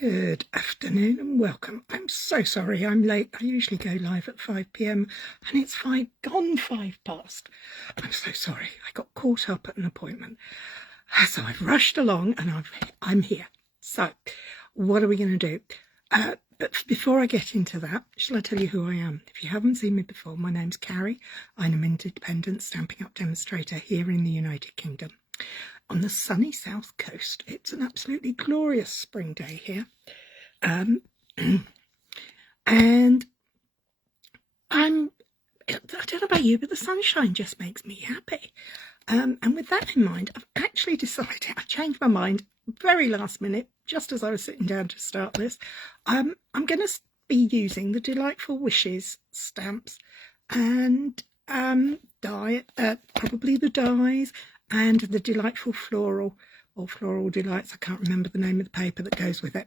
Good afternoon and welcome. I'm so sorry I'm late. I usually go live at 5 p.m. and it's gone 5 past. I'm so sorry. I got caught up at an appointment. So I've rushed along and I'm here. So what are we going to do? But before I get into that, shall I tell you who I am? If you haven't seen me before, my name's Cary. I'm an independent Stampin' Up demonstrator here in the United Kingdom. On the sunny south coast, it's an absolutely glorious spring day here. And I don't know about you, but the sunshine just makes me happy. And with that in mind, I've actually decided, I changed my mind very last minute, just as I was sitting down to start this. I'm going to be using the Delightful Wishes stamps and probably the dies, and the Delightful Floral or Floral Delights. I can't remember the name of the paper that goes with it.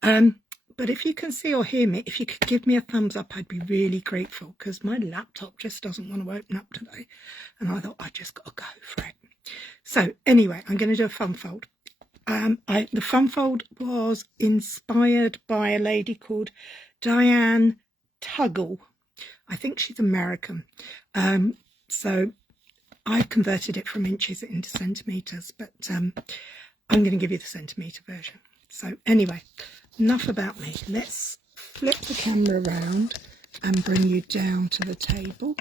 But if you can see or hear me, if you could give me a thumbs up, I'd be really grateful, because my laptop just doesn't want to open up today. And I thought I just got to go for it. So anyway, I'm going to do a fun fold. The fun fold was inspired by a lady called Diane Tuggle. I think she's American. So I've converted it from inches into centimetres, but I'm going to give you the centimetre version. So anyway, enough about me. Let's flip the camera around and bring you down to the table.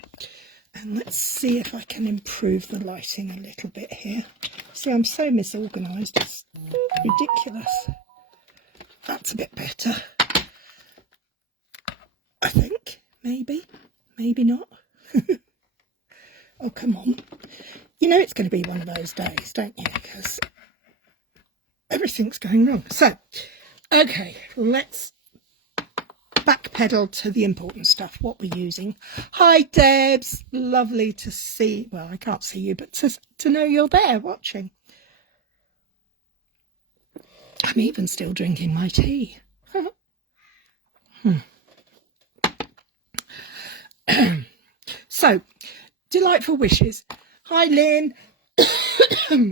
And let's see if I can improve the lighting a little bit here. See, I'm so misorganised, it's ridiculous. That's a bit better. I think, maybe not. Oh, come on. You know it's going to be one of those days, don't you? Because everything's going wrong. So, okay, let's backpedal to the important stuff, what we're using. Hi, Debs. Lovely to see. Well, I can't see you, but to know you're there watching. I'm even still drinking my tea. So, Delightful Wishes. Hi, Lynn.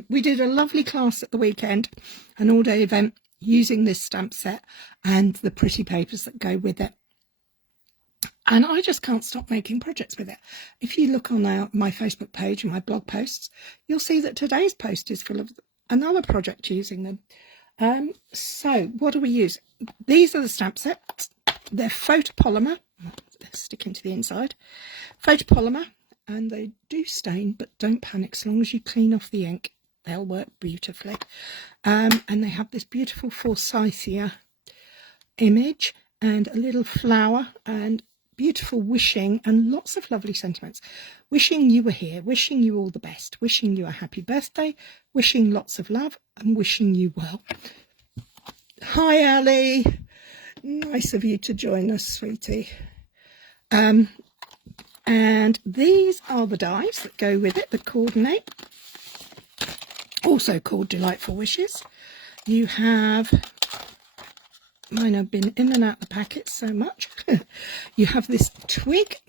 We did a lovely class at the weekend, an all-day event using this stamp set and the pretty papers that go with it. And I just can't stop making projects with it. If you look on my Facebook page and my blog posts, you'll see that today's post is full of another project using them. So what do we use? These are the stamp sets. They're photopolymer. They're sticking to the inside. Photopolymer. And they do stain, but don't panic. As long as you clean off the ink, they'll work beautifully. And they have this beautiful forsythia image and a little flower and beautiful wishing and lots of lovely sentiments. Wishing you were here, wishing you all the best, wishing you a happy birthday, wishing lots of love and wishing you well. Hi, Ali. Nice of you to join us, sweetie. And these are the dies that go with it, that coordinate, also called Delightful Wishes. You have, mine have been in and out the packet so much. You have this twig.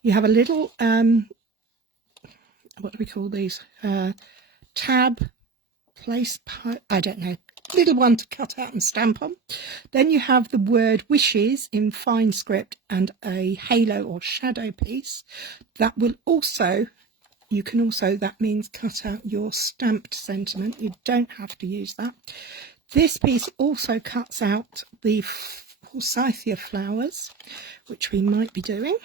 You have a little, what do we call these? Tab, place, I don't know. Little one to cut out and stamp on. Then you have the word wishes in fine script and a halo or shadow piece that will also, that means cut out your stamped sentiment. You don't have to use that. This piece also cuts out the forsythia flowers, which we might be doing.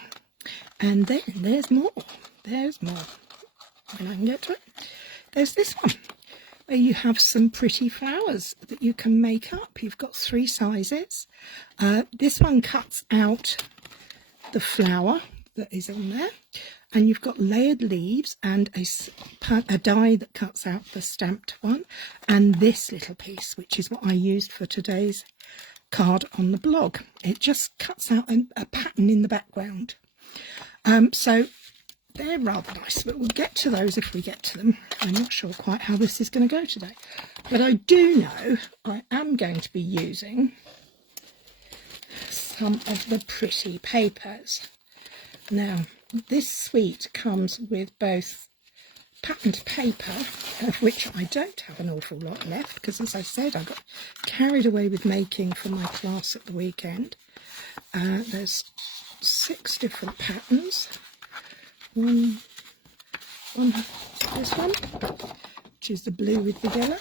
And then there's more. There's more. When I can get to it. There's this one, where you have some pretty flowers that you can make up. You've got 3 sizes. This one cuts out the flower that is on there, and you've got layered leaves and a die that cuts out the stamped one, and this little piece, which is what I used for today's card on the blog. It just cuts out a pattern in the background. So they're rather nice, but we'll get to those if we get to them. I'm not sure quite how this is going to go today, but I do know I am going to be using some of the pretty papers. Now, this suite comes with both patterned paper, of which I don't have an awful lot left, because as I said, I got carried away with making for my class at the weekend. There's 6 different patterns. This one, which is the blue with the yellow,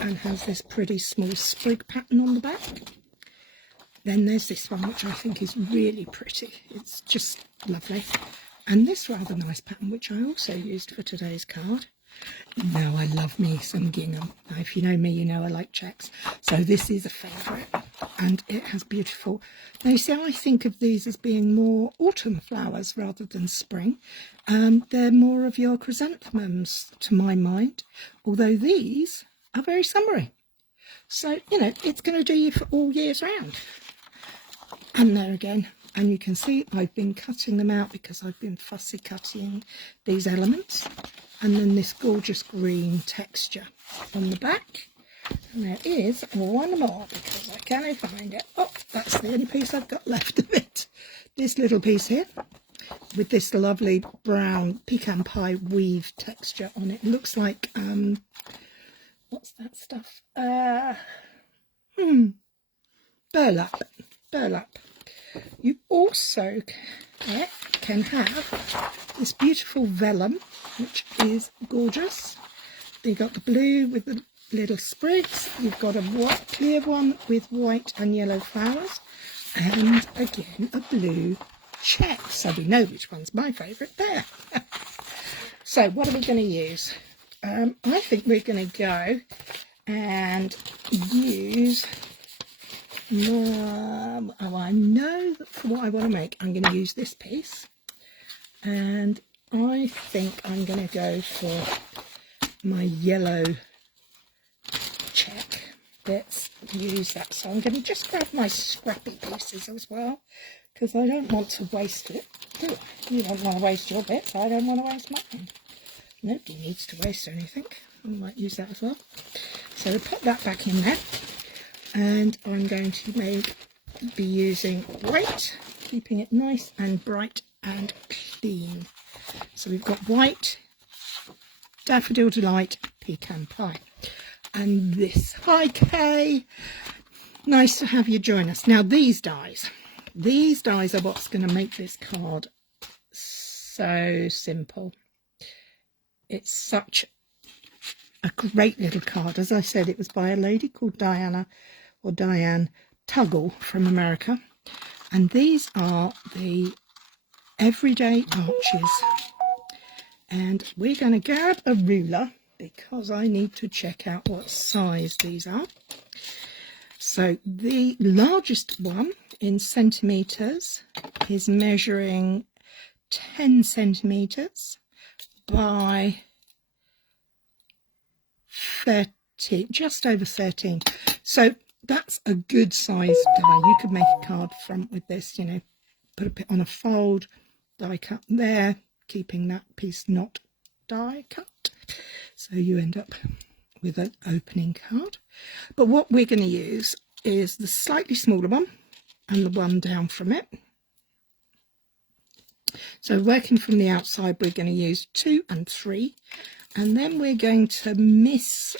and has this pretty small sprig pattern on the back. Then there's this one, which I think is really pretty. It's just lovely. And this rather nice pattern, which I also used for today's card. Now, I love me some gingham. Now, if you know me, you know I like checks. So this is a favourite, and it has beautiful... Now, you see, I think of these as being more autumn flowers rather than spring. They're more of your chrysanthemums, to my mind, although these are very summery. So, you know, it's going to do you for all years round. And there again, and you can see I've been cutting them out because I've been fussy cutting these elements. And then this gorgeous green texture on the back. And there is one more, because I cannot find it. Oh, that's the only piece I've got left of it. This little piece here, with this lovely brown pecan pie weave texture on it. It looks like, what's that stuff? Burlap. You also can have this beautiful vellum, which is gorgeous. You've got the blue with the little sprigs. You've got a white, clear one with white and yellow flowers. And again, a blue check. So we know which one's my favourite there. So what are we going to use? I think we're going to go and use... I know that for what I want to make, I'm going to use this piece. And I think I'm going to go for my yellow check. Let's use that. So I'm going to just grab my scrappy pieces as well, because I don't want to waste it. You don't want to waste your bits. I don't want to waste mine. Nobody needs to waste anything. I might use that as well. So we'll put that back in there. And I'm going to be using white, keeping it nice and bright and clean. So we've got white, Daffodil Delight, pecan pie. And this, hi Kay, nice to have you join us. Now these dies are what's going to make this card so simple. It's such a great little card. As I said, it was by a lady called Diane Tuggle from America. And these are the everyday arches. And we're going to grab a ruler because I need to check out what size these are. So the largest one in centimetres is measuring 10 centimetres by 13, just over 13. So that's a good size die. You could make a card front with this, you know, put a bit on a fold, die cut there, keeping that piece not die cut. So you end up with an opening card. But what we're going to use is the slightly smaller one and the one down from it. So working from the outside, we're going to use 2 and 3. And then we're going to miss...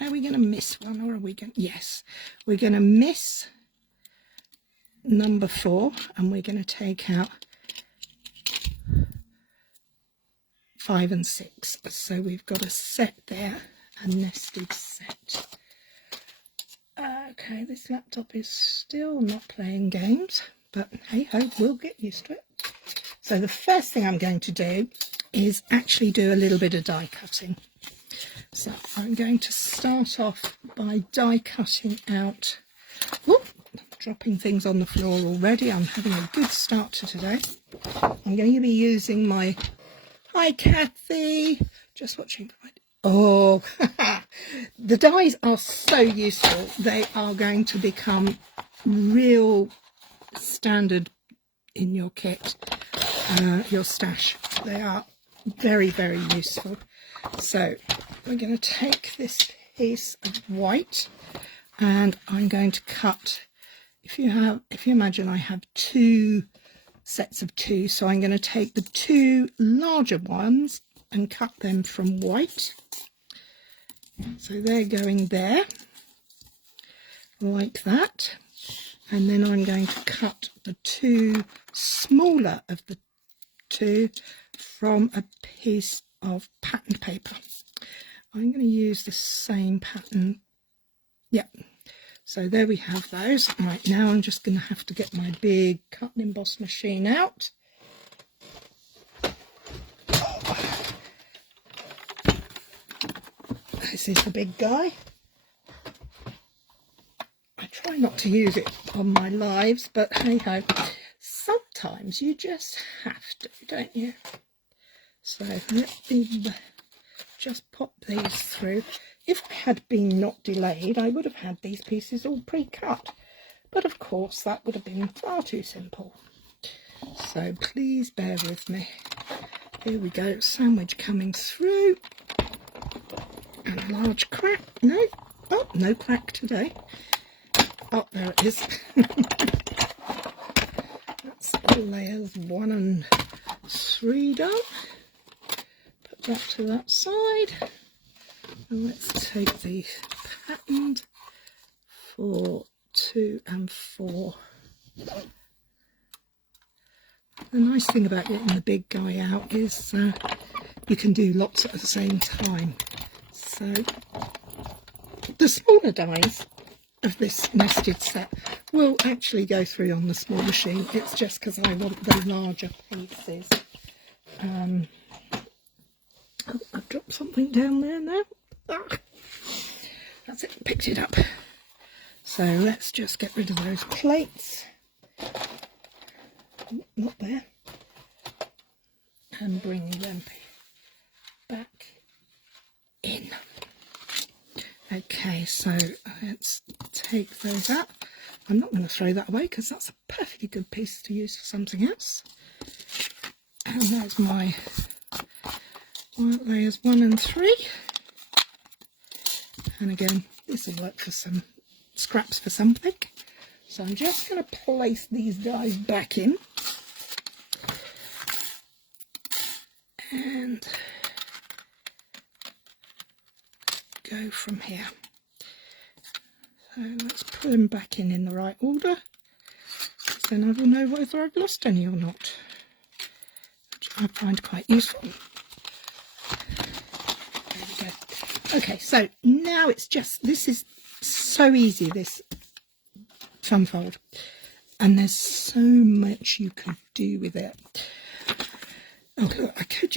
Are we going to miss one, or are we going to... Yes, we're going to miss number 4, and we're going to take out 5 and 6. So we've got a set there, a nested set. Okay, this laptop is still not playing games, but hey ho, we'll get used to it. So the first thing I'm going to do is actually do a little bit of die cutting. So I'm going to start off by die cutting out, dropping things on the floor already. I'm having a good start to today. I'm going to be using my, hi Kathy, just watching. Oh, the dies are so useful. They are going to become real standard in your kit, your stash. They are very, very useful. So we're going to take this piece of white and I'm going to cut, if you imagine I have 2 sets of 2, so I'm going to take the 2 larger ones and cut them from white. So they're going there, like that. And then I'm going to cut the 2 smaller of the 2 from a piece of pattern paper. I'm going to use the same pattern. Yep. So there we have those. Right, now I'm just going to have to get my big cut and emboss machine out. This is the big guy. I try not to use it on my lives, but hey ho, sometimes you just have to, don't you? So let me just pop these through. If I had been not delayed, I would have had these pieces all pre-cut, but of course that would have been far too simple. So please bear with me. Here we go, sandwich coming through, and a large crack. No, oh, no crack today. Oh, there it is. That's layers 1 and 3 done. Put that to that side. And let's take the patterned for 2 and 4. The nice thing about getting the big guy out is you can do lots at the same time. So the smaller dies of this nested set will actually go through on the small machine. It's just because I want the larger pieces. Oh, I've dropped something down there now. Ah, that's it, picked it up. So let's just get rid of those plates. Not there. And bring them back in. Okay, so let's take those out. I'm not going to throw that away because that's a perfectly good piece to use for something else. And there's my layers 1 and 3. And again, this will work for some scraps for something. So I'm just going to place these guys back in. And go from here. So let's put them back in the right order, then I will know whether I've lost any or not, which I find quite useful. There we go. Okay, so now it's just, this is so easy, this fun fold, and there's so much you could do with it. Oh look, I could,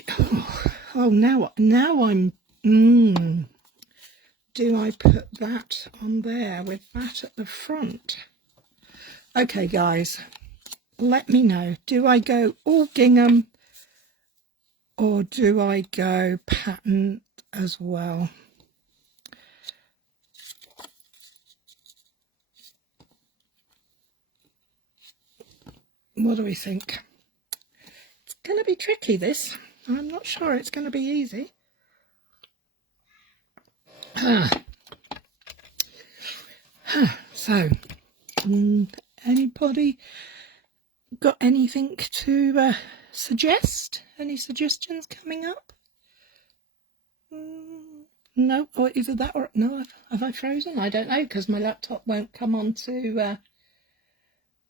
now I'm, do I put that on there with that at the front? Okay guys, let me know. Do I go all gingham or do I go pattern as well? What do we think? It's going to be tricky, this. I'm not sure it's going to be easy. So, anybody got anything to suggest? Any suggestions coming up? No, or either that or no. Have I frozen? I don't know, because my laptop won't come on to.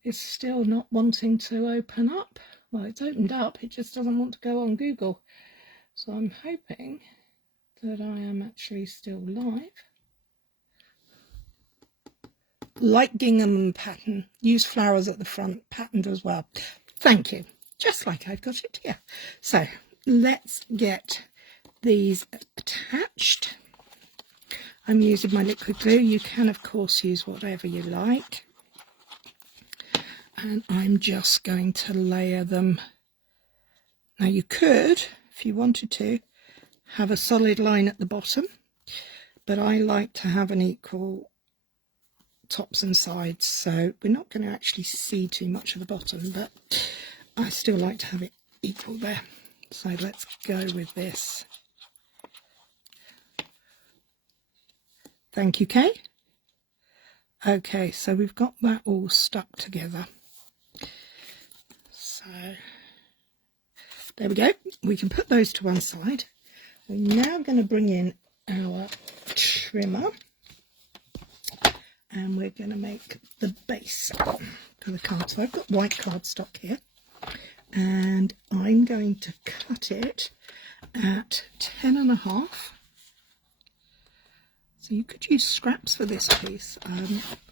It's still not wanting to open up. Well, it's opened up. It just doesn't want to go on Google. So I'm hoping that I am actually still live. Like gingham pattern, use flowers at the front, patterned as well. Thank you. Just like I've got it here. So let's get these attached. I'm using my liquid glue. You can of course use whatever you like. And I'm just going to layer them. Now you could, if you wanted to, have a solid line at the bottom, but I like to have an equal tops and sides, so we're not going to actually see too much of the bottom, but I still like to have it equal there. So let's go with this. Thank you, Kay. Okay, so we've got that all stuck together. So There we go. We can put those to one side. We're now going to bring in our trimmer, and we're going to make the base for the card. So I've got white cardstock here, and I'm going to cut it at 10.5. So you could use scraps for this piece.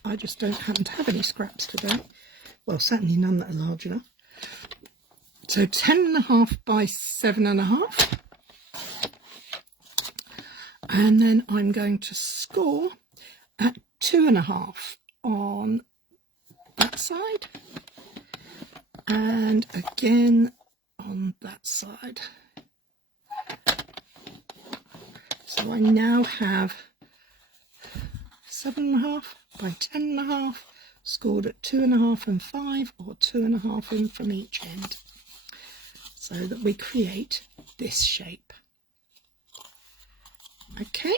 I just don't happen to have any scraps today. Well, certainly none that are large enough. So 10.5 by 7.5. And then I'm going to score at 2.5 on that side. And again on that side. So I now have 7.5 by 10.5, scored at 2.5 and 5, or 2.5 in from each end, so that we create this shape. Okay,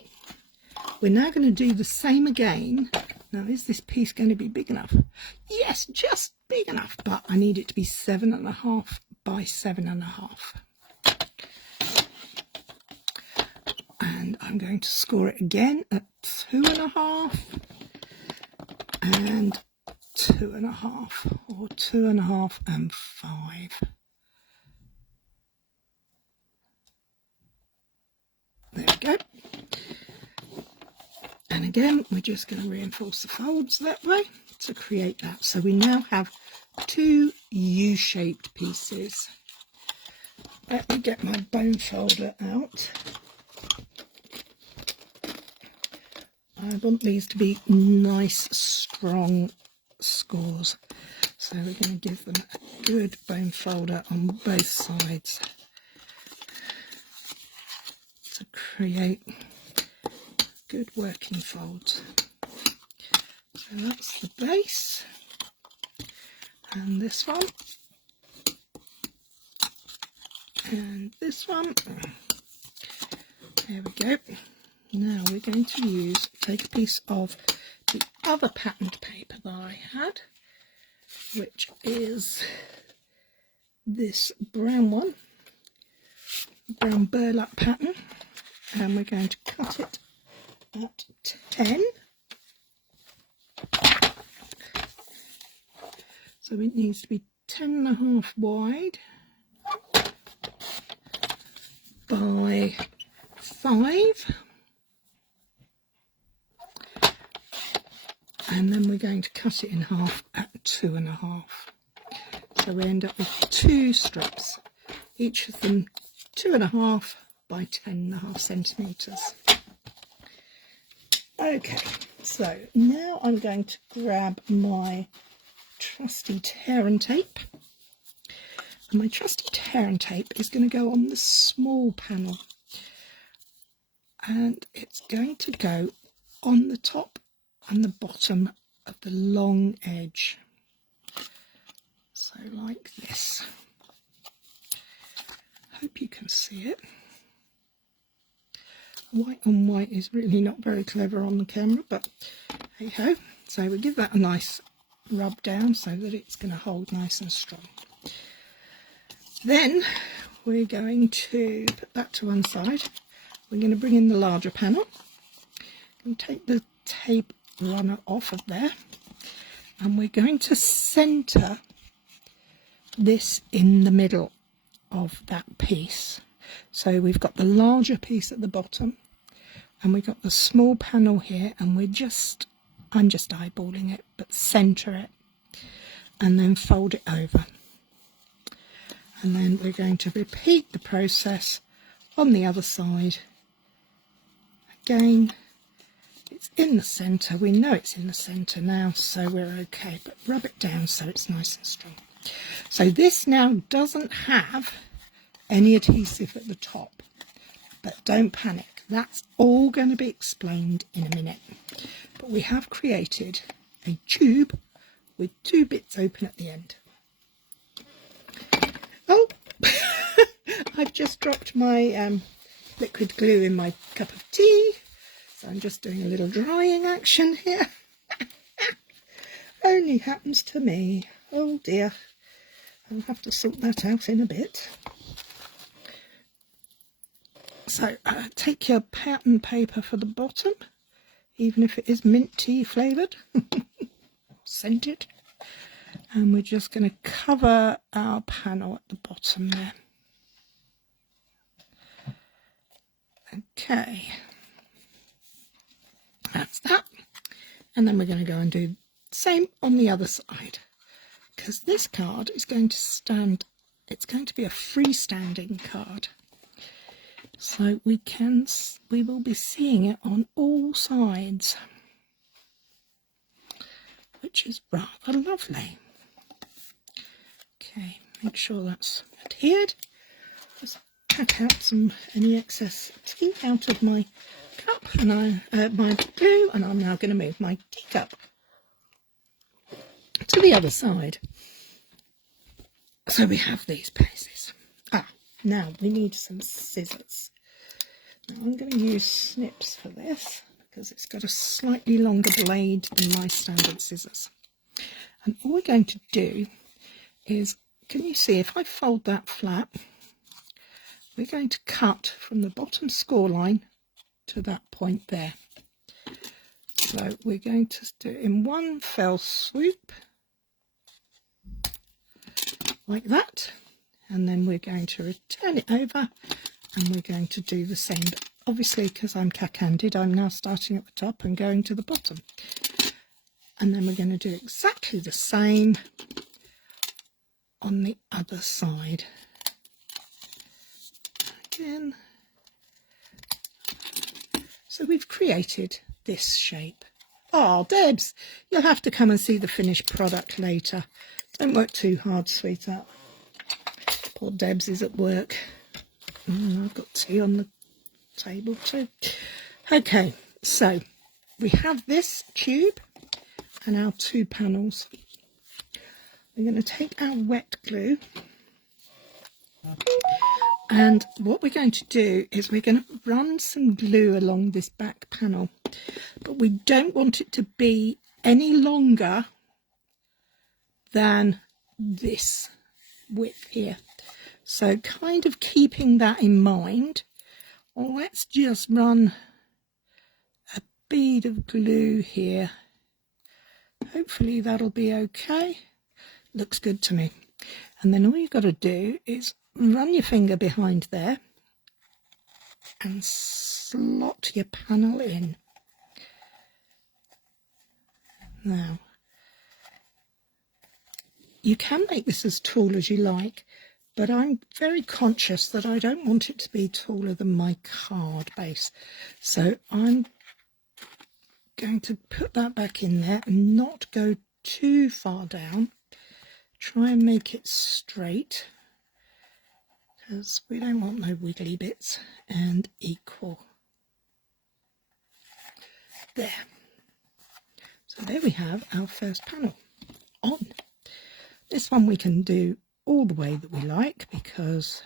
we're now going to do the same again. Now, is this piece going to be big enough? Yes, just big enough, but I need it to be 7.5 by 7.5. And I'm going to score it again at 2.5 and 2.5, or 2.5 and 5. There we go. And again, we're just going to reinforce the folds that way to create that. So we now have two U-shaped pieces. Let me get my bone folder out. I want these to be nice, strong scores. So we're going to give them a good bone folder on both sides to create good working folds. So that's the base. And this one. And this one. There we go. Now we're going to take a piece of the other patterned paper that I had, which is this brown one, brown burlap pattern, and we're going to cut it at 10. So it needs to be 10.5 wide by 5. And then we're going to cut it in half at 2.5. So we end up with 2 strips, each of them 2.5 by 10.5 centimetres. Okay, so now I'm going to grab my trusty tear and tape. And my trusty tear and tape is going to go on the small panel. And it's going to go on the top and the bottom of the long edge, so like this. Hope you can see it. White on white is really not very clever on the camera, but hey ho. So we give that a nice rub down so that it's going to hold nice and strong. Then we're going to put that to one side. We're going to bring in the larger panel and take the tape runner off of there, and we're going to centre this in the middle of that piece. So we've got the larger piece at the bottom and we've got the small panel here, and I'm just eyeballing it, but centre it and then fold it over. And then we're going to repeat the process on the other side. Again, it's in the centre. We know it's in the centre now, so we're okay, but rub it down so it's nice and strong. So this now doesn't have any adhesive at the top, but don't panic. That's all going to be explained in a minute. But we have created a tube with 2 bits open at the end. Oh, I've just dropped my liquid glue in my cup of tea. So I'm just doing a little drying action here. Only happens to me. Oh dear. I'll have to sort that out in a bit. So take your pattern paper for the bottom, even if it is mint tea flavoured, scented. And we're just going to cover our panel at the bottom there. Okay, that's that. And then we're going to go and do the same on the other side, because this card is going to stand, it's going to be a freestanding card. So we will be seeing it on all sides, which is rather lovely. Okay, make sure that's adhered. Just pack out any excess tea out of my cup and my glue, and I'm now going to move my teacup to the other side. So we have these places. Now we need some scissors. Now I'm going to use snips for this because it's got a slightly longer blade than my standard scissors. And all we're going to do is, can you see, if I fold that flat, we're going to cut from the bottom score line to that point there. So we're going to do it in one fell swoop, like that. And then we're going to return it over and we're going to do the same. But obviously, because I'm cack-handed, I'm now starting at the top and going to the bottom. And then we're going to do exactly the same on the other side. Again. So we've created this shape. Oh, Debs, you'll have to come and see the finished product later. Don't work too hard, sweetheart. Poor Debs is at work. I've got tea on the table too. Okay, so we have this tube and our two panels. We're going to take our wet glue, and what we're going to do is we're going to run some glue along this back panel, but we don't want it to be any longer than this width here. So kind of keeping that in mind, let's just run a bead of glue here. Hopefully that'll be okay. Looks good to me. And then all you've got to do is run your finger behind there and slot your panel in. Now, you can make this as tall as you like, but I'm very conscious that I don't want it to be taller than my card base. So I'm going to put that back in there and not go too far down. Try and make it straight, because we don't want no wiggly bits, and equal. There. So there we have our first panel on. This one we can do all the way that we like because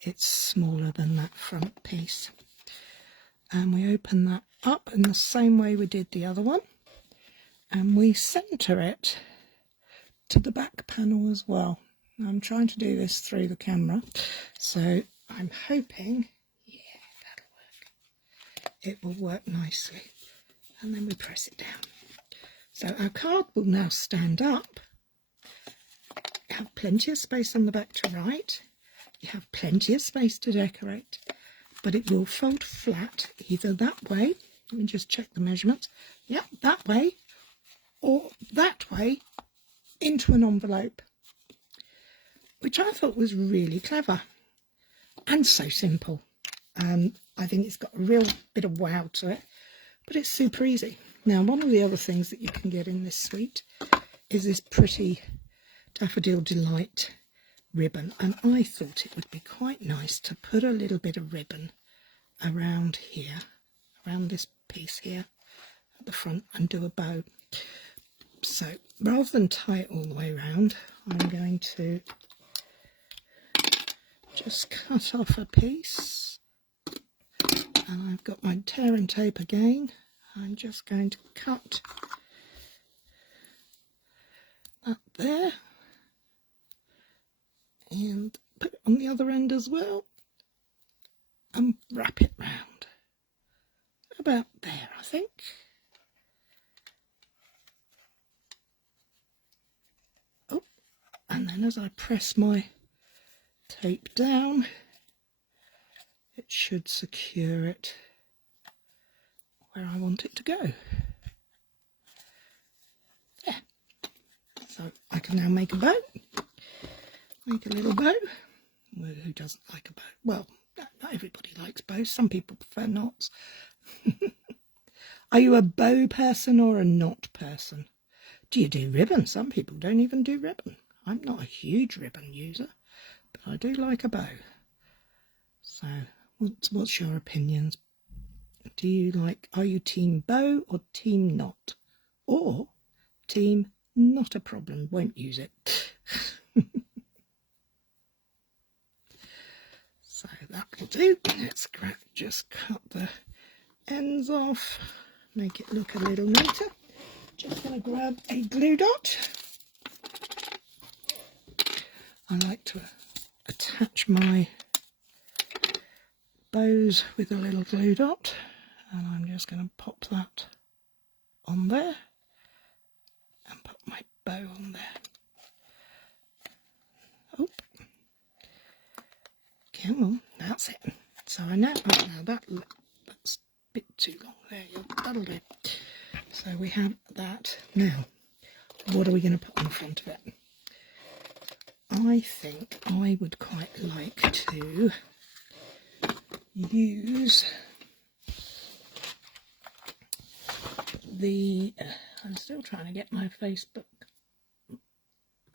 it's smaller than that front piece. And we open that up in the same way we did the other one, and we centre it to the back panel as well. I'm trying to do this through the camera, so I'm hoping, yeah, that'll work. It will work nicely. And then we press it down. So our card will now stand up. You have plenty of space on the back to write. You have plenty of space to decorate, but it will fold flat either that way. Let me just check the measurements. Yep, that way, or that way into an envelope, which I thought was really clever and so simple. I think it's got a real bit of wow to it, but it's super easy. Now, one of the other things that you can get in this suite is this pretty Daffodil Delight ribbon, and I thought it would be quite nice to put a little bit of ribbon around here, around this piece here at the front, and do a bow. So rather than tie it all the way around, I'm going to just cut off a piece, and I've got my tear and tape again. I'm just going to cut that there and put it on the other end as well. and wrap it round. About there, I think. Oh, and then as I press my tape down, it should secure it where I want it to go. There. So I can now make a bow. Make a little bow. Well, who doesn't like a bow? Well, not everybody likes bows. Some people prefer knots. Are you a bow person or a knot person? Do you do ribbon? Some people don't even do ribbon. I'm not a huge ribbon user, but I do like a bow. So what's your opinions? Do you like, are you team bow or team knot? Or team not a problem, won't use it? So that will do. Let's just cut the ends off, make it look a little neater. Just going to grab a glue dot. I like to attach my bows with a little glue dot, and I'm just going to pop that on there and put my bow on there. Oh, come on, that's it. So I know, oh, now that's a bit too long. There you go, that'll do. So we have that. Now, what are we going to put on the front of it? I think I would quite like to use the, I'm still trying to get my Facebook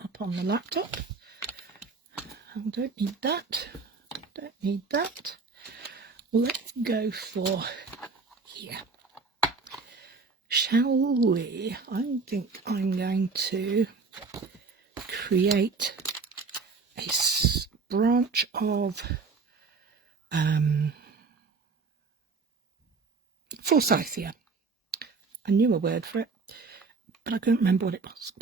up on the laptop. I don't need that, don't need that. Let's go for here. Shall we? I think I'm going to create a branch of Forsythia. I knew a word for it, but I couldn't remember what it was.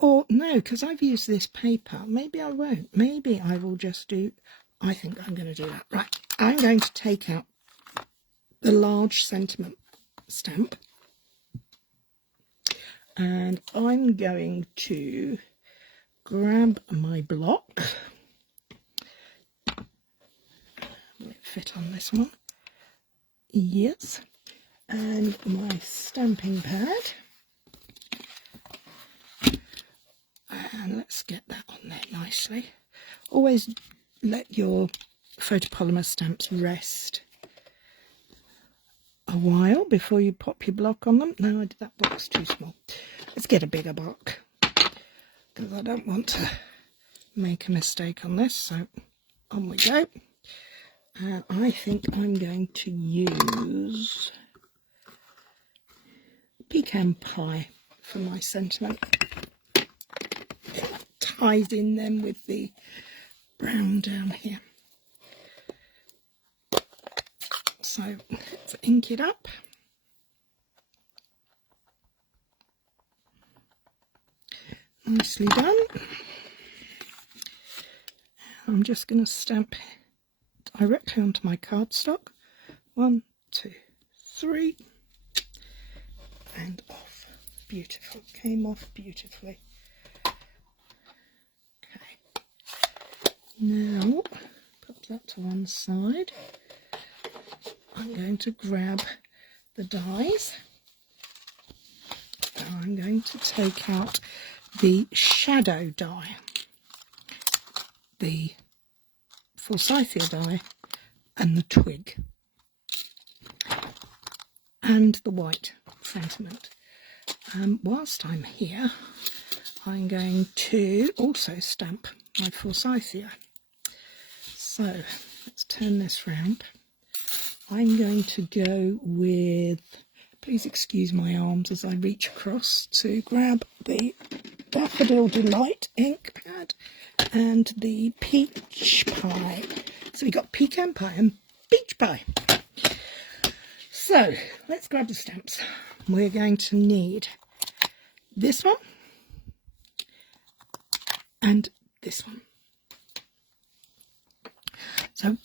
Or no, because I've used this paper. Maybe I won't. Maybe I will just do, I think I'm going to do that. Right, I'm going to take out the large sentiment stamp, and I'm going to grab my block. Will it fit on this one? Yes. And my stamping pad. And let's get that on there nicely. Always let your photopolymer stamps rest a while before you pop your block on them. No, that block's too small. Let's get a bigger block, because I don't want to make a mistake on this. So on we go. And I think I'm going to use pecan pie for my sentiment. It ties in then with the brown down here. So let's ink it up. Nicely done. I'm just going to stamp directly onto my cardstock. 1, 2, 3, and off. Beautiful. Came off beautifully. Okay. Now put that to one side. I'm going to grab the dies. And I'm going to take out the shadow die, the Forsythia die, and the twig, and the white sentiment. Whilst I'm here, I'm going to also stamp my Forsythia. So let's turn this round. I'm going to go with, please excuse my arms as I reach across to grab the Floral Delight ink pad and the peach pie. So we got pecan pie and peach pie. So let's grab the stamps. We're going to need this one and this one. So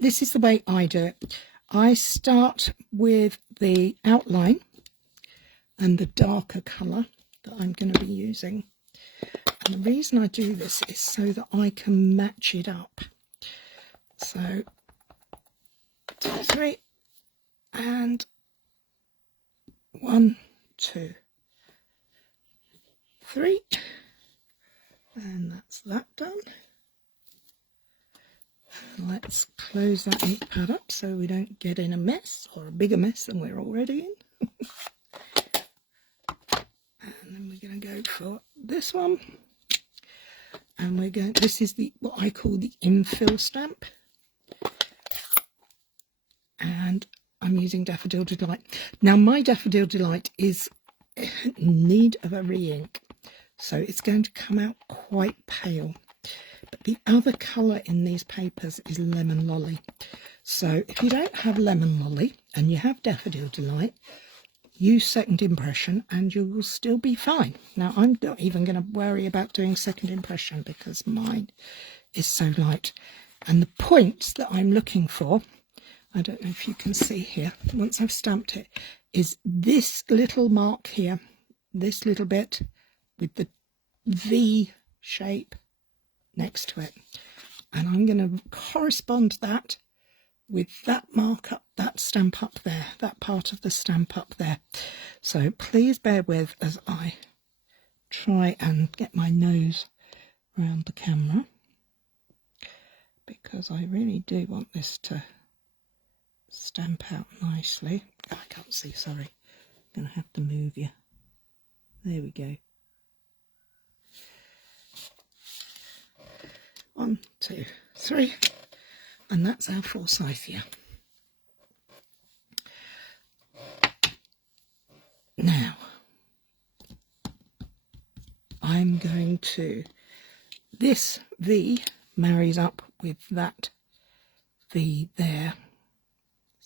this is the way I do it. I start with the outline and the darker colour that I'm going to be using. And the reason I do this is so that I can match it up. So 2, 3, and 1, 2, 3, and that's that done. Let's close that ink pad up so we don't get in a mess, or a bigger mess than we're already in. And then we're going to go for this one, and this is what I call the infill stamp, and I'm using Daffodil Delight. Now my Daffodil Delight is in need of a re-ink, so it's going to come out quite pale. But the other colour in these papers is Lemon Lolly. So if you don't have Lemon Lolly and you have Daffodil Delight, use Second Impression and you will still be fine. Now I'm not even going to worry about doing Second Impression because mine is so light. And the points that I'm looking for, I don't know if you can see here, once I've stamped it, is this little mark here, this little bit with the V shape next to it, and I'm going to correspond that with that mark up, that stamp up there, that part of the stamp up there. So please bear with as I try and get my nose around the camera, because I really do want this to stamp out nicely. Oh, I can't see, sorry, I'm going to have to move you. There we go. 1, 2, 3, and that's our Forsythia. Now, I'm going to, this V marries up with that V there,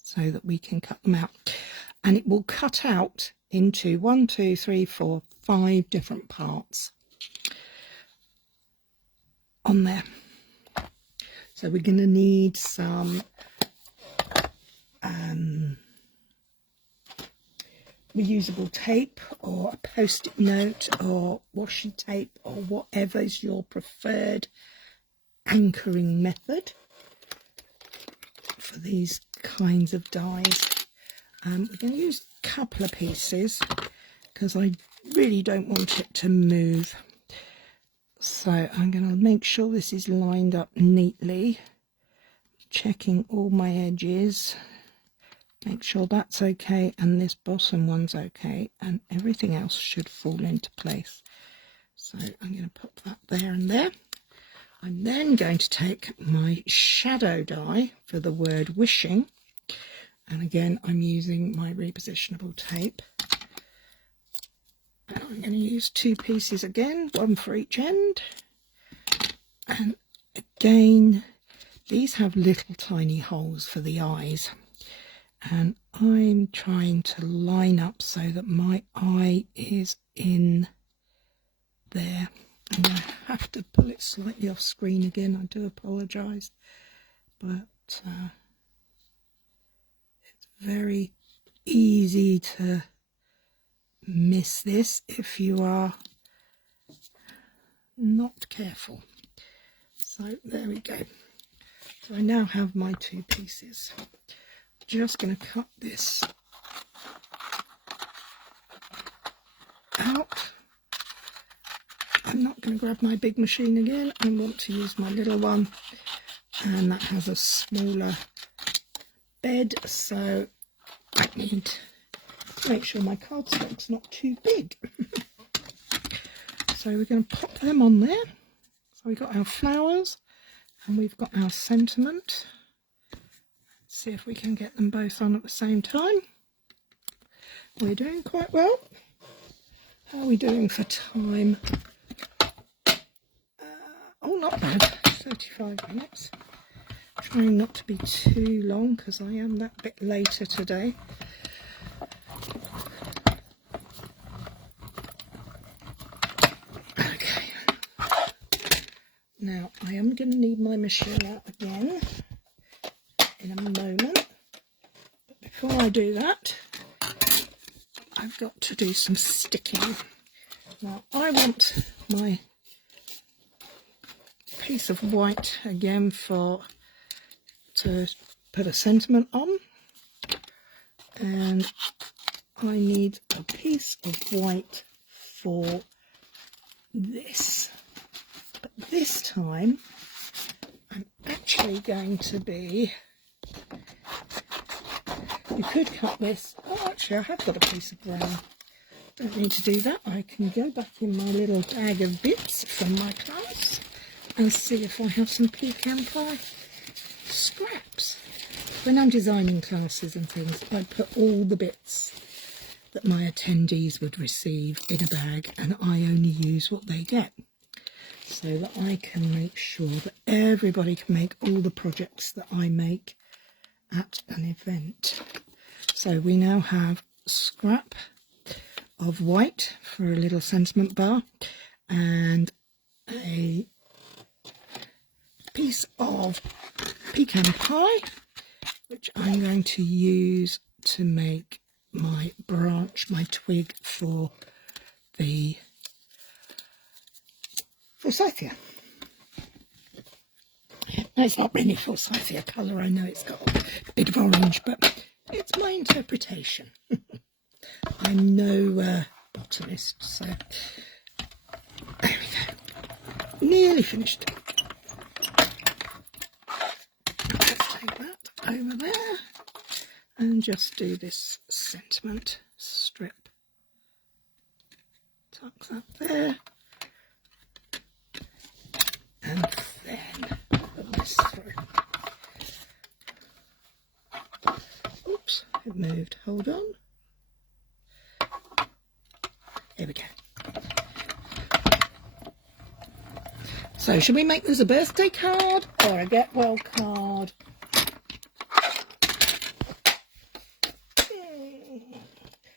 so that we can cut them out. And it will cut out into 1, 2, 3, 4, 5 different parts on there. So we're going to need some reusable tape or a post-it note or washi tape or whatever is your preferred anchoring method for these kinds of dies. We're going to use a couple of pieces because I really don't want it to move. So I'm going to make sure this is lined up neatly, checking all my edges, make sure that's okay and this bottom one's okay, and everything else should fall into place. So I'm going to pop that there and there. I'm then going to take my shadow die for the word wishing, and again I'm using my repositionable tape. And I'm going to use 2 pieces again, 1 for each end. And again, these have little tiny holes for the eyes. And I'm trying to line up so that my eye is in there. I'm going to have to pull it slightly off screen again, I do apologise. But it's very easy to miss this if you are not careful. So there we go. So I now have my 2 pieces. Just going to cut this out. I'm not going to grab my big machine again. I want to use my little one, and that has a smaller bed, so I need make sure my cardstock's not too big. So we're going to pop them on there. So we've got our flowers and we've got our sentiment. Let's see if we can get them both on at the same time. We're doing quite well. How are we doing for time? Oh, not bad. 35 minutes. Trying not to be too long because I am that bit later today. Okay. Now I am going to need my machine out again. in a moment. But before I do that, I've got to do some sticking. Now I want my piece of white again to put a sentiment on, and I need a piece of white for this. But this time I'm actually going to be, you could cut this, oh actually I have got a piece of brown, don't need to do that. I can go back in my little bag of bits from my class and see if I have some pecan pie scraps. When I'm designing classes and things, I put all the bits that my attendees would receive in a bag, and I only use what they get, so that I can make sure that everybody can make all the projects that I make at an event. So we now have scrap of white for a little sentiment bar and a piece of pecan pie, which I'm going to use to make my branch, my twig for the forsythia. No, it's not really forsythia colour, I know it's got a bit of orange, but it's my interpretation. I'm no botanist, so there we go. Nearly finished. Let's take that over there and just do this sentiment strip. Tuck that there, and then put this through. Oops, it moved. Hold on. There we go. So should we make this a birthday card or a get well card?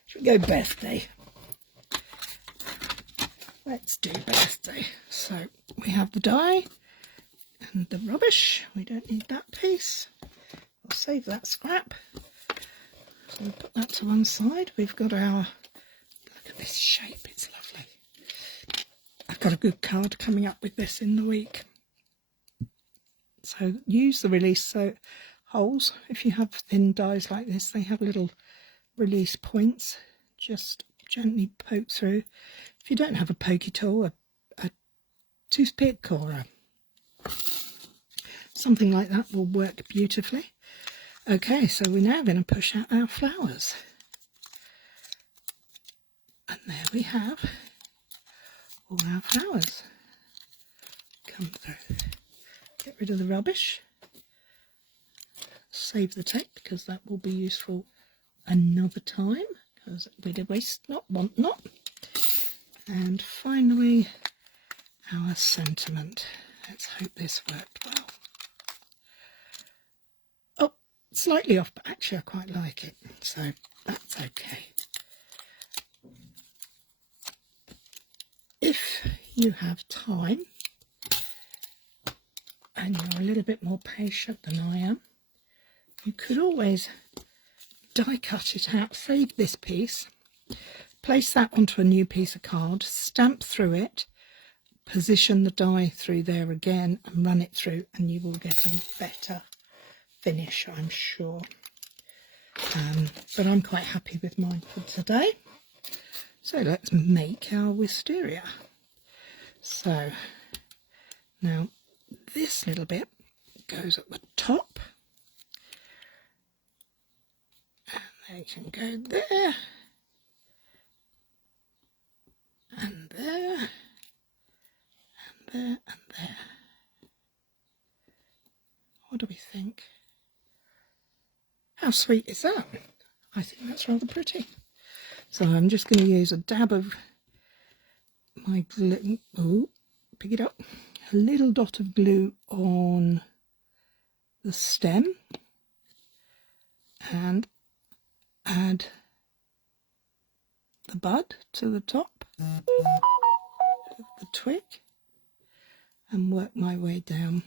Should we go birthday? Let's do birthday. So we have the die and the rubbish. We don't need that piece. I'll save that scrap. So we'll put that to one side. We've got our, look at this shape, it's lovely. I've got a good card coming up with this in the week. So use the release holes. If you have thin dies like this, they have little release points. Just gently poke through. If you don't have a pokey tool, a toothpick or something like that will work beautifully. Okay, so we're now going to push out our flowers. And there we have all our flowers come through. Get rid of the rubbish. Save the tape because that will be useful another time, because we did waste not, want not. And finally, our sentiment. Let's hope this worked well. Oh, slightly off, but actually I quite like it, so that's okay. If you have time and you're a little bit more patient than I am, you could always die cut it out, save this piece, place that onto a new piece of card, stamp through it, position the die through there again and run it through, and you will get a better finish, I'm sure. But I'm quite happy with mine for today. So let's make our wisteria. So now this little bit goes at the top, and they can go there and there and there and there. What do we think? How sweet is that? I think that's rather pretty. So I'm just going to use a dab of my glue. Oh, pick it up. A little dot of glue on the stem and add the bud to the top of the twig and work my way down.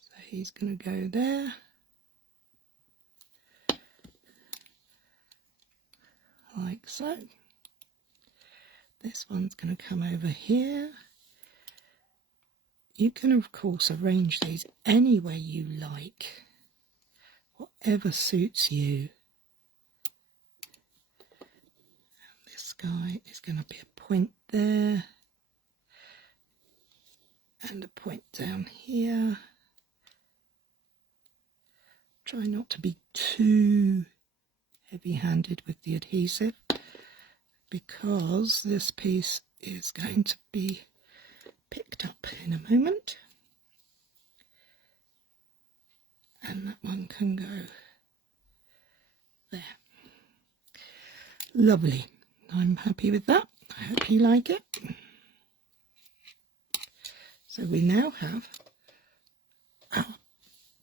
So he's going to go there like so. This one's going to come over here. You can of course arrange these any way you like, whatever suits you. And this guy is going to be a point there and a point down here. Try not to be too heavy-handed with the adhesive, because this piece is going to be picked up in a moment, and that one can go there. Lovely. I'm happy with that. I hope you like it. So we now have our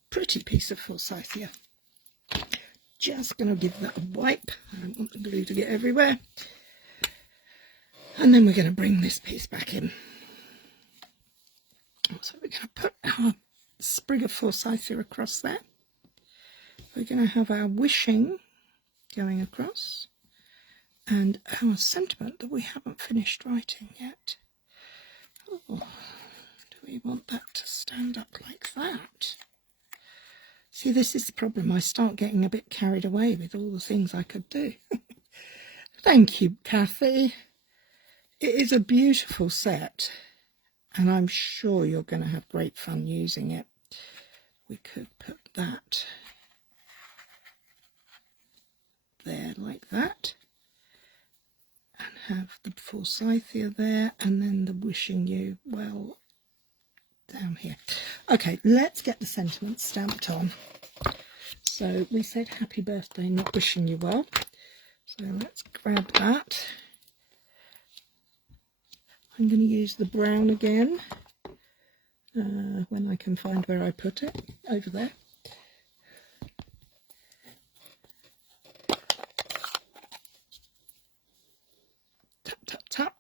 pretty piece of forsythia. Just going to give that a wipe. I don't want the glue to get everywhere. And then we're going to bring this piece back in. So we're going to put our sprig of forsythia across there. We're going to have our wishing going across, and our sentiment that we haven't finished writing yet. Oh, do we want that to stand up like that? See, this is the problem. I start getting a bit carried away with all the things I could do. Thank you, Kathy. It is a beautiful set, and I'm sure you're going to have great fun using it. We could put that there like that, and have the forsythia there, and then the wishing you well down here. Okay, let's get the sentiment stamped on. So we said happy birthday, not wishing you well. So let's grab that. I'm going to use the brown again when I can find where I put it, over there. Tap, tap, tap.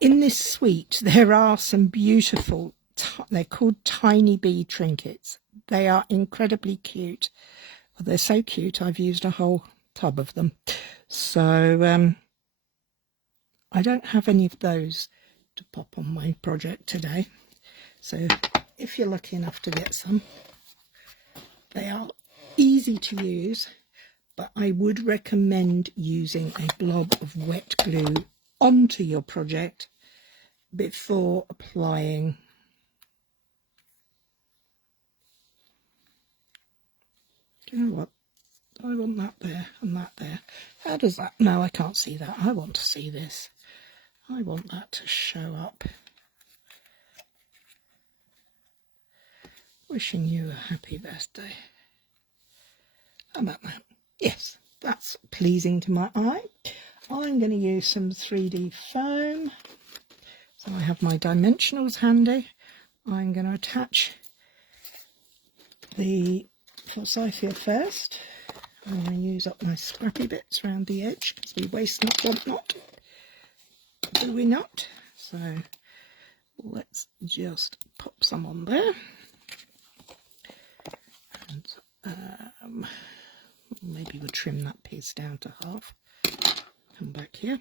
In this suite there are some beautiful, they're called tiny bee trinkets. They are incredibly cute. Well, they're so cute I've used a whole tub of them. So I don't have any of those to pop on my project today. So if you're lucky enough to get some, they are easy to use, but I would recommend using a blob of wet glue onto your project before applying. Do you know what? I want that there and that there. How does that? No, I can't see that. I want to see this. I want that to show up. Wishing you a happy birthday. How about that? Yes, that's pleasing to my eye. I'm going to use some 3D foam. So I have my dimensionals handy. I'm going to attach the forsythia first. I'm going to use up my scrappy bits around the edge, because we waste not, want not. Do we not? So let's just pop some on there. And maybe we'll trim that piece down to half. Come back here.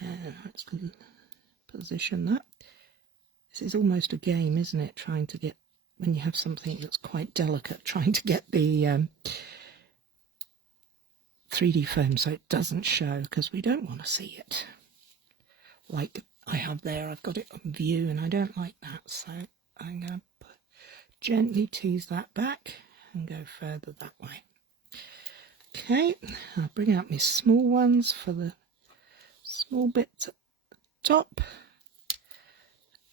And let's position that. This is almost a game, isn't it? Trying to get, when you have something that's quite delicate, trying to get the 3D foam so it doesn't show, because we don't want to see it. Like I have there, I've got it on view and I don't like that, so I'm going to gently tease that back and go further that way. Okay, I'll bring out my small ones for the small bits at the top,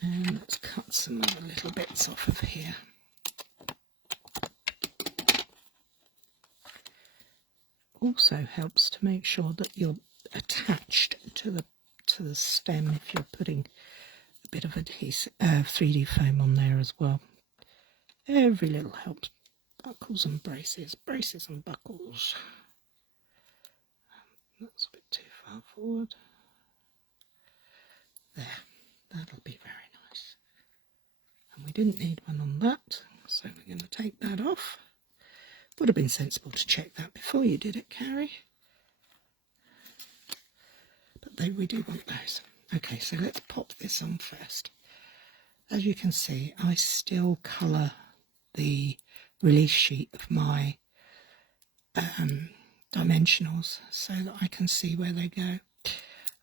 and let's cut some other little bits off of here. Also helps to make sure that you're attached to the stem if you're putting a bit of adhesive 3D foam on there as well. Every little helps. Buckles and braces, braces and buckles. That's a bit too far forward. There, that'll be very nice. And we didn't need one on that, so we're going to take that off. Would have been sensible to check that before you did it, Cary. we do want those. Okay, so let's pop this on first. As you can see, I still colour the release sheet of my dimensionals so that I can see where they go.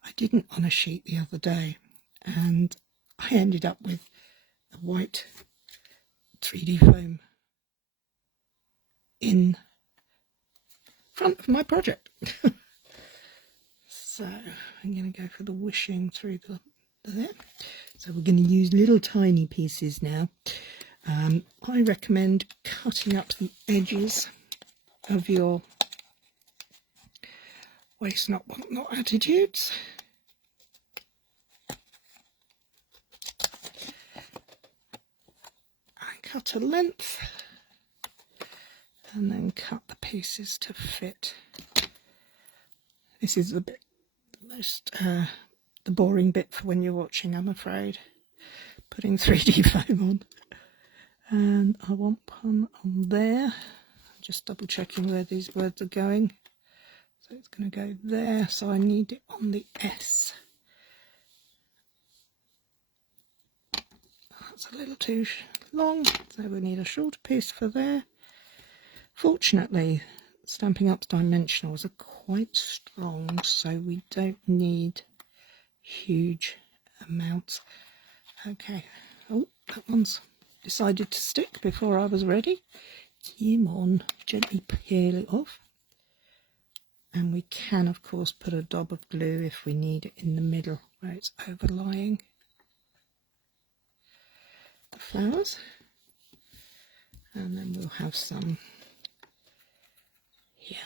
I didn't on a sheet the other day, and I ended up with a white 3D foam in front of my project. So I'm going to go for the wishing through there. So we're going to use little tiny pieces now. I recommend cutting up the edges of your waste not want not attitudes. And cut a length. And then cut the pieces to fit. This is the most the boring bit for when you're watching, I'm afraid. Putting 3D foam on. And I want one on there. Just double checking where these words are going. So it's going to go there. So I need it on the S. That's a little too long. So we need a shorter piece for there. Fortunately, Stampin' Up's dimensionals are quite strong, so we don't need huge amounts. Okay. Oh, that one's decided to stick before I was ready. Come on, gently peel it off. And we can, of course, put a dab of glue if we need it in the middle where it's overlying the flowers. And then we'll have some here.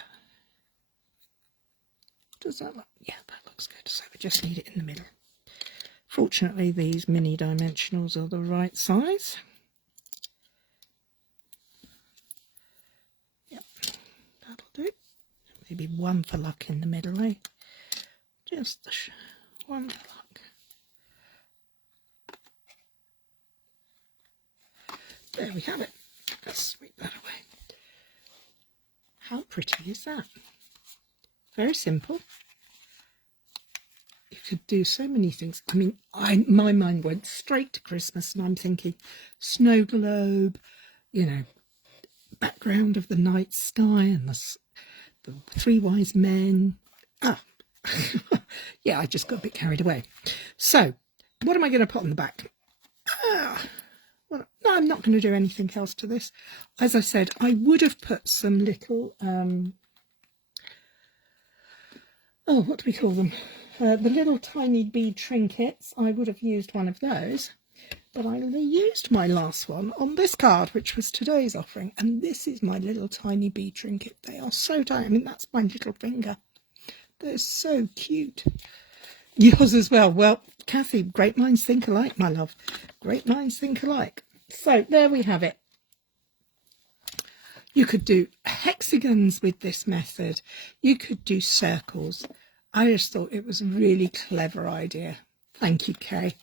Does that look? Yeah, that looks good. So we just need it in the middle. Fortunately, these mini dimensionals are the right size. Yep, that'll do. Maybe one for luck in the middle, eh? Just the one for luck. There we have it. Let's sweep that away. How pretty is that? Very simple. You could do so many things. I mean, my mind went straight to Christmas, and I'm thinking snow globe, you know, background of the night sky and the three wise men. Yeah, I just got a bit carried away. So, what am I going to put on the back? Well, no, I'm not going to do anything else to this. As I said, I would have put some little, oh, what do we call them? The little tiny bead trinkets. I would have used one of those, but I used my last one on this card, which was today's offering. And this is my little tiny bead trinket. They are so tiny. I mean, that's my little finger. They're so cute. Yours as well. Well, Kathy, great minds think alike, my love. Great minds think alike. So there we have it. You could do hexagons with this method. You could do circles. I just thought it was a really clever idea. Thank you, Kay.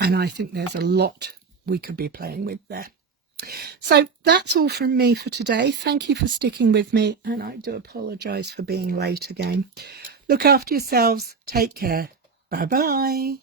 And I think there's a lot we could be playing with there. So that's all from me for today. Thank you for sticking with me. And I do apologise for being late again. Look after yourselves. Take care. Bye-bye.